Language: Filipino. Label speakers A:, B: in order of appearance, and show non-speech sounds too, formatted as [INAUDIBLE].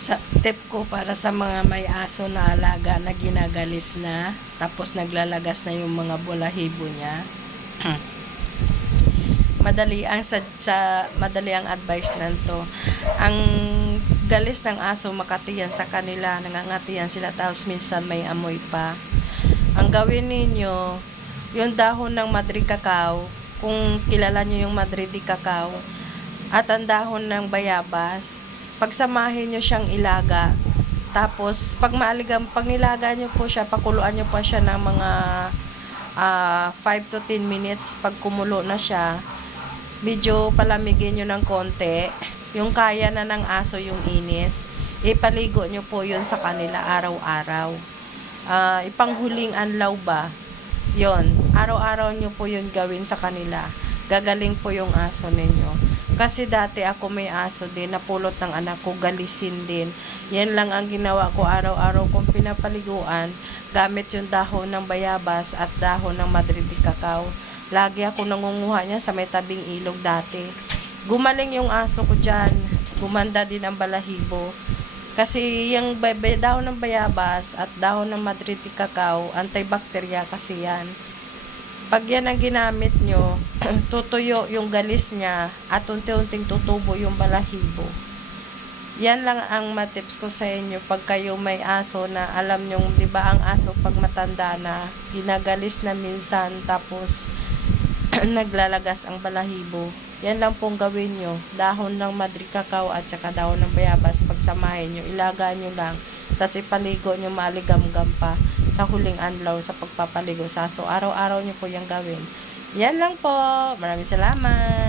A: sa tip ko para sa mga may aso na alaga na ginagalis na tapos naglalagas na yung mga bulahibo niya. [CLEARS THROAT] Madali ang sa, sa madali ang advice nanto ang galis ng aso makatiyan sa kanila nangangatiyan sila tapos minsan may amoy pa. Ang gawin ninyo yung dahon ng madri cacao kung kilala nyo yung madri di cacao at ang dahon ng bayabas pagsamahin nyo siyang ilaga. Tapos, pag maaligam, pag nilaga nyo po siya, pakuluan nyo pa siya ng mga 5 to 10 minutes. Pag kumulo na siya, medyo palamigin nyo ng konti. Yung kaya na ng aso yung init. Ipaligo nyo po yun sa kanila araw-araw. Ah, ipanghuling anlaw ba? Yon, araw-araw nyo po yun gawin sa kanila. Gagaling po yung aso ninyo. Kasi dati ako may aso din, napulot ng anak ko, galisin din. Yan lang ang ginawa ko araw-araw kong pinapaliguan, gamit yung dahon ng bayabas at dahon ng Madrid cacao. Lagi ako nangunguha niya sa may tabing ilog dati. Gumaling yung aso ko dyan. Gumanda din ang balahibo. Kasi yung dahon ng bayabas at dahon ng Madrid cacao, antibacteria kasi yan. Pag yan ang ginamit nyo, [CLEARS THROAT] tutuyo yung galis niya at unti-unting tutubo yung balahibo. Yan lang ang matips ko sa inyo pag kayo may aso na alam nyo, di ba ang aso pag matanda na, ginagalis na minsan tapos [CLEARS THROAT] naglalagas ang balahibo. Yan lang pong gawin nyo. Dahon ng madri cacao at saka dahon ng bayabas, pagsamahin nyo, ilaga nyo lang. Tapos ipaligo nyo maligam-gam pa sa huling anlaw sa pagpapaligo sa aso. Araw-araw nyo po yung gawin. Yan lang po. Maraming salamat.